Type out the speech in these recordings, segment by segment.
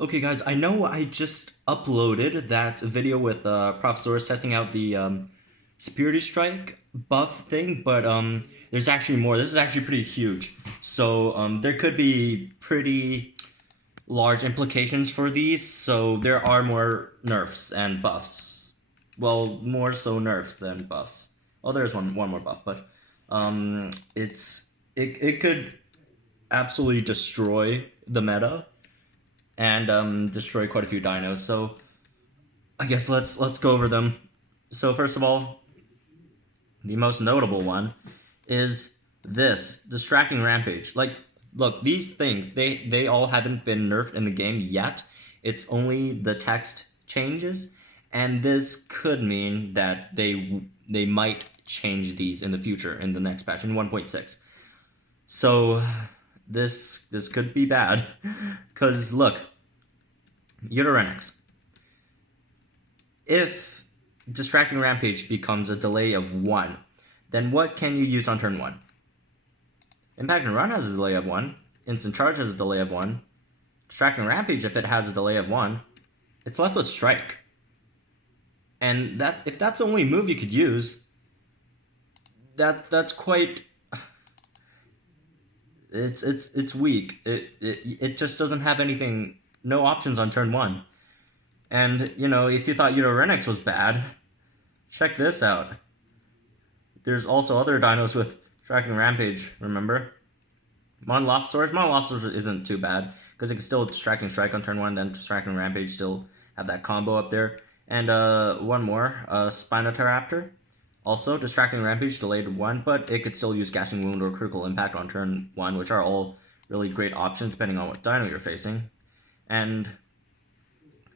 Okay, guys, I know I just uploaded that video with Professor testing out the Security Strike buff thing, but there's actually more. This is actually pretty huge, so there could be pretty large implications for these. So there are more nerfs and buffs. Well, more so nerfs than buffs. Oh, there's one more buff, but it could absolutely destroy the meta and destroy quite a few dinos. So I guess let's go over them. So first of all, the most notable one is this Distracting Rampage. Like, look, these things, they all haven't been nerfed in the game yet. It's only the text changes, and this could mean that they might change these in the future in the next patch in 1.6. So this could be bad, because look, Utarinex. If Distracting Rampage becomes a delay of 1, then what can you use on turn 1? Impact and Run has a delay of 1. Instant Charge has a delay of 1. Distracting Rampage, if it has a delay of 1, it's left with Strike. And if that's the only move you could use, that's quite... It's weak. It just doesn't have anything, no options on turn 1. And, you know, if you thought Utarinex was bad, check this out. There's also other dinos with Distracting Rampage, remember? Monolophosaurus isn't too bad, because it can still Distracting Strike on turn 1, then Distracting Rampage still have that combo up there. And one more, Spinotaraptor. Also, Distracting Rampage delayed 1, but it could still use Gashing Wound or Critical Impact on turn 1, which are all really great options depending on what dino you're facing. And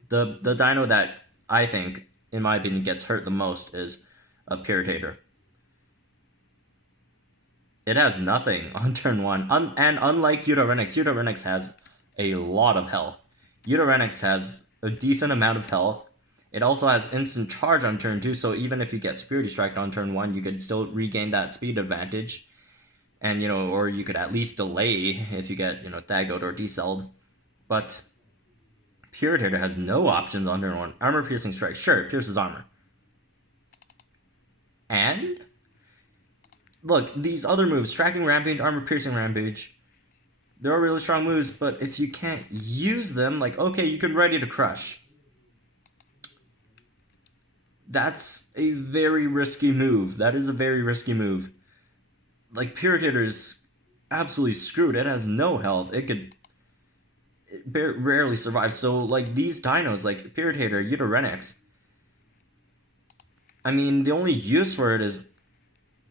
the dino that I think, in my opinion, gets hurt the most is a Puritator. It has nothing on turn 1, and unlike Utarinex has a lot of health. Utarinex has a decent amount of health. It also has Instant Charge on turn 2, so even if you get Security Strike on turn 1, you could still regain that speed advantage. And, you know, or you could at least delay if you get, you know, Thagoed or Decelled. But Puritator has no options on turn 1. Armor Piercing Strike, sure, it pierces armor. And look, these other moves, Distracting Rampage, Armor Piercing Rampage, they're all really strong moves, but if you can't use them, like, okay, you can Ready to Crush. That's a very risky move. That is a very risky move. Like, Puritator's absolutely screwed. It has no health. It rarely survive. So, like, these dinos, like Puritator, Utarinex, I mean, the only use for it is,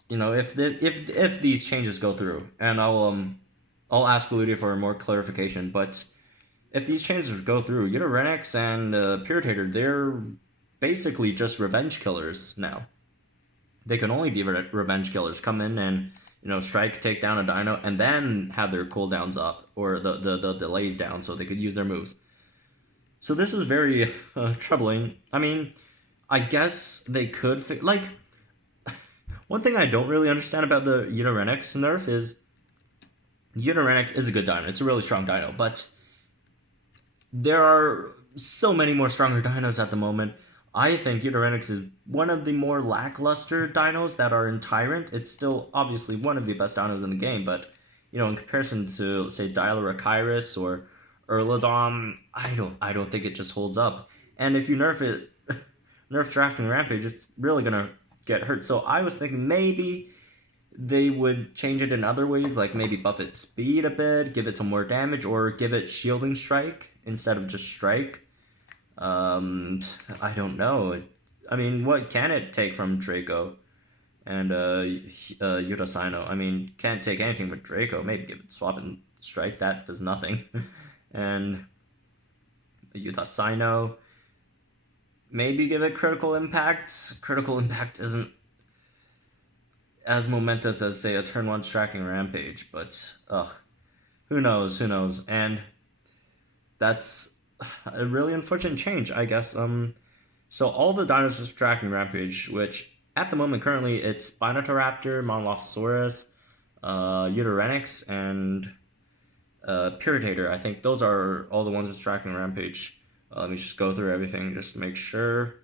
you know, if these changes go through, and I'll ask Ludia for more clarification, but if these changes go through, Utarinex and Puritator, they're basically just revenge killers now. They can only be revenge killers. Come in and, you know, strike, take down a dino, and then have their cooldowns up, or the delays down, so they could use their moves. So this is very troubling. I mean, I guess they could... like, one thing I don't really understand about the Utarinex nerf is Utarinex is a good dino. It's a really strong dino, but there are so many more stronger dinos at the moment. I think Utarinex is one of the more lackluster dinos that are in Tyrant. It's still obviously one of the best dinos in the game, but, you know, in comparison to, say, Dilarochirus or Urladom, I don't think it just holds up. And if you nerf it, nerf Distracting Rampage, it's really gonna get hurt. So I was thinking maybe they would change it in other ways, like maybe buff its speed a bit, give it some more damage, or give it Shielding Strike instead of just Strike. I don't know. I mean, what can it take from Draco and Utasino? I mean, can't take anything from Draco. Maybe give it Swap and Strike. That does nothing. And Utasino, maybe give it Critical Impact. Critical Impact isn't as momentous as, say, a turn 1 Distracting Rampage, but who knows? And that's a really unfortunate change, I guess. So all the dinos with Distracting Rampage, which at the moment currently it's Spinotaraptor, Monolophosaurus, Utarinex, and Puritator. I think those are all the ones distracting Rampage. Let me just go through everything just to make sure.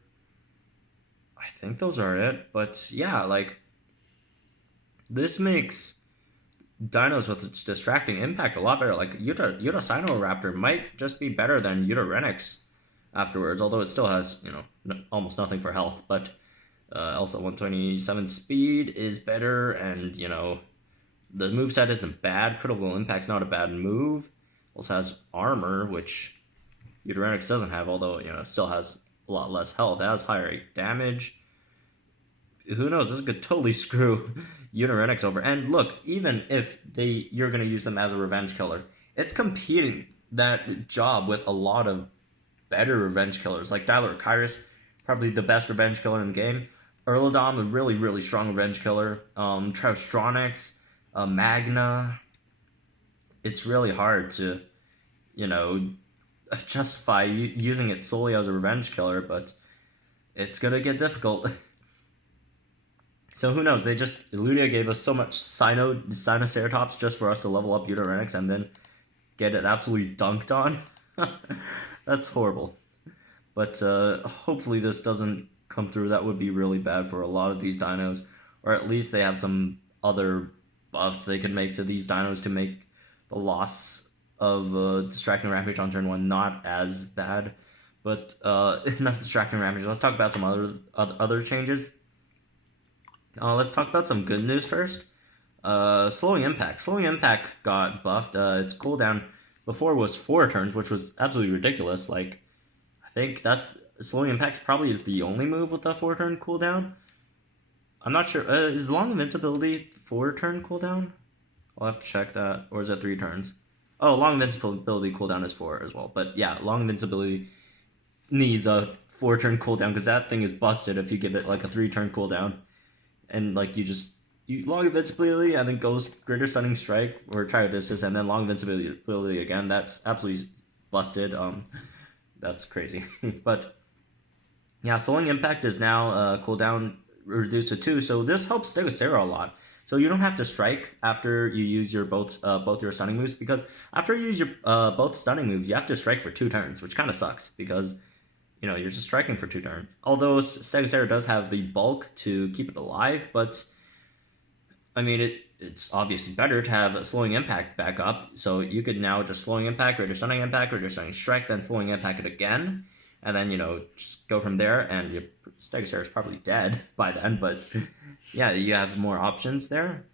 I think those are it, but yeah, like, this makes Dinos with its distracting impact a lot better. Like, Utarinex might just be better than Utarinex afterwards, although it still has, almost nothing for health, but also 127 speed is better, and, the moveset isn't bad. Critical Impact's not a bad move. Also has armor, which Utarinex doesn't have, although, it still has a lot less health. It has higher damage. Who knows? This could totally screw Utarinex over. And look, even if you're going to use them as a revenge killer, it's competing that job with a lot of better revenge killers. Like Dracorex, probably the best revenge killer in the game. Erlodom, a really, really strong revenge killer. Dracorex, Magna. It's really hard to, justify using it solely as a revenge killer, but it's gonna get difficult. So who knows? Ludia gave us so much Stegoceratops just for us to level up Utarinex and then get it absolutely dunked on. That's horrible. But hopefully this doesn't come through. That would be really bad for a lot of these dinos, or at least they have some other buffs they can make to these dinos to make the loss of Distracting Rampage on turn 1 not as bad. But enough Distracting Rampage. Let's talk about some other changes. Let's talk about some good news first. Slowing Impact. Slowing Impact got buffed. Its cooldown before was 4 turns, which was absolutely ridiculous. Like, I think Slowing Impact probably is the only move with a 4-turn cooldown. I'm not sure. Is Long Invincibility 4-turn cooldown? I'll have to check that. Or is it 3 turns? Oh, Long Invincibility cooldown is 4 as well. But yeah, Long Invincibility needs a 4-turn cooldown because that thing is busted if you give it like a 3-turn cooldown. And like you Long Invincibility and then goes Greater Stunning Strike or Triodiscus and then Long Invincibility again. That's absolutely busted. That's crazy. But yeah, Slowing Impact is now cooldown reduced to 2, so this helps Stegoceratops a lot. So you don't have to strike after you use your both your stunning moves, because after you use your both stunning moves, you have to strike for 2 turns, which kind of sucks because you're just striking for 2 turns. Although Stegoceratops does have the bulk to keep it alive, but I mean it's obviously better to have a Slowing Impact back up. So you could now just Slowing Impact, Greater Stunning Impact, Greater Stunning Strike, then Slowing Impact it again. And then, just go from there, and your Stegoceratops is probably dead by then, but yeah, you have more options there.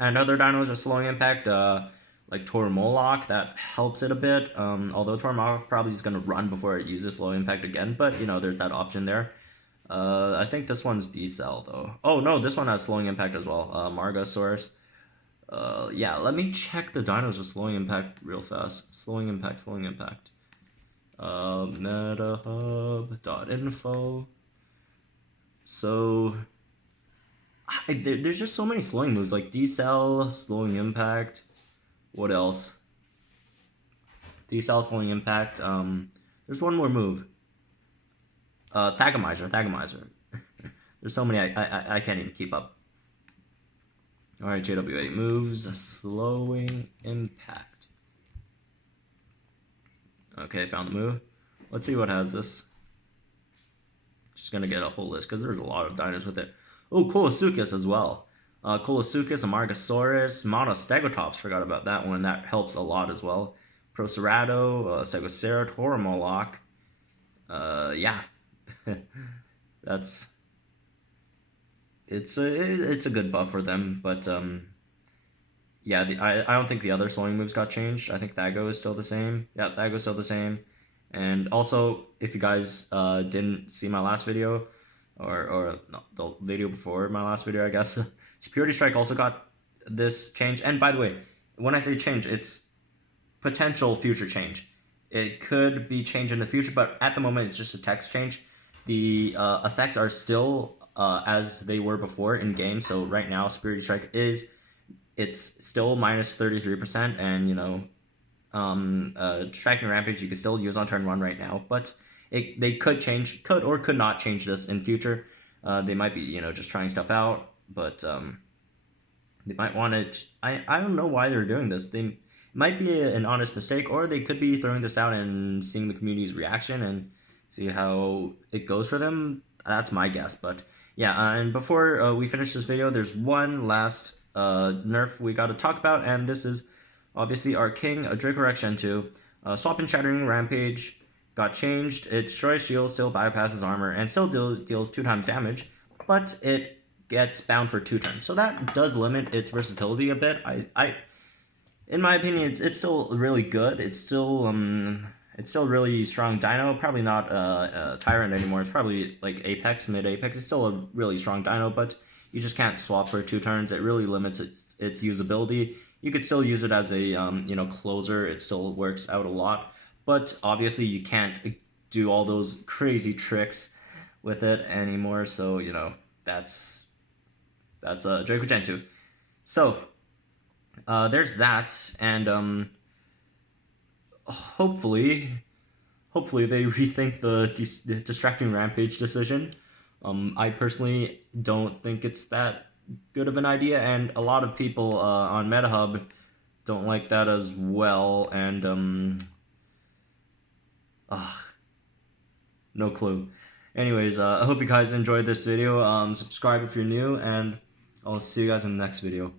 And other dinos are Slowing Impact, like Tormolok, that helps it a bit, although Tormolok probably is going to run before it uses Slowing Impact again, but, there's that option there. I think this one's D-Cell, though. Oh, no, this one has Slowing Impact as well, Margosaurus. Yeah, let me check the dinos with Slowing Impact real fast. Slowing Impact. MetaHub.info. So there's just so many slowing moves like D-Cell, Slowing Impact. What else? D-Cell, Slowing Impact. There's one more move. Thagomizer. There's so many I can't even keep up. Alright, JW8 moves, Slowing Impact. Okay, found the move. Let's see what has this. Just gonna get a whole list because there's a lot of dinos with it. Oh, Colosuchus as well. Colosuchus, Amargasaurus, Monostegotops. Forgot about that one. That helps a lot as well. Procerato, Stegoceratops, Tormolok. Yeah, it's a good buff for them, but yeah, I don't think the other slowing moves got changed. I think Thago is still the same. Yeah, Thago's still the same. And also, if you guys didn't see my last video, or no, the video before my last video, I guess, Security Strike also got this change. And by the way, when I say change, it's potential future change. It could be changed in the future, but at the moment, it's just a text change. The effects are still as they were before in game. So right now, Security Strike it's still minus 33%, and Distracting Rampage you can still use on turn 1 right now, but they could or could not change this in future. They might be just trying stuff out, but they might want to. I don't know why they're doing this. might be an honest mistake, or they could be throwing this out and seeing the community's reaction and see how it goes for them. That's my guess, but yeah. And before we finish this video, there's one last nerf we got to talk about, and this is obviously our king, a Dracorex Gen 2. Swap and Shattering Rampage got changed. It destroys shields, still bypasses armor, and still deals 2 times damage, but it gets bound for 2 turns. So that does limit its versatility a bit. In my opinion, it's still really good. It's still really strong Dino. Probably not Tyrant anymore. It's probably like Apex, mid Apex. It's still a really strong Dino, but you just can't swap for 2 turns. It really limits its usability. You could still use it as a closer. It still works out a lot, but obviously you can't do all those crazy tricks with it anymore. So that's Draco Gen 2. So there's that, and hopefully they rethink the distracting rampage decision. I personally don't think it's that good of an idea, and a lot of people on MetaHub don't like that as well, and no clue. Anyways, I hope you guys enjoyed this video. Subscribe if you're new, and I'll see you guys in the next video.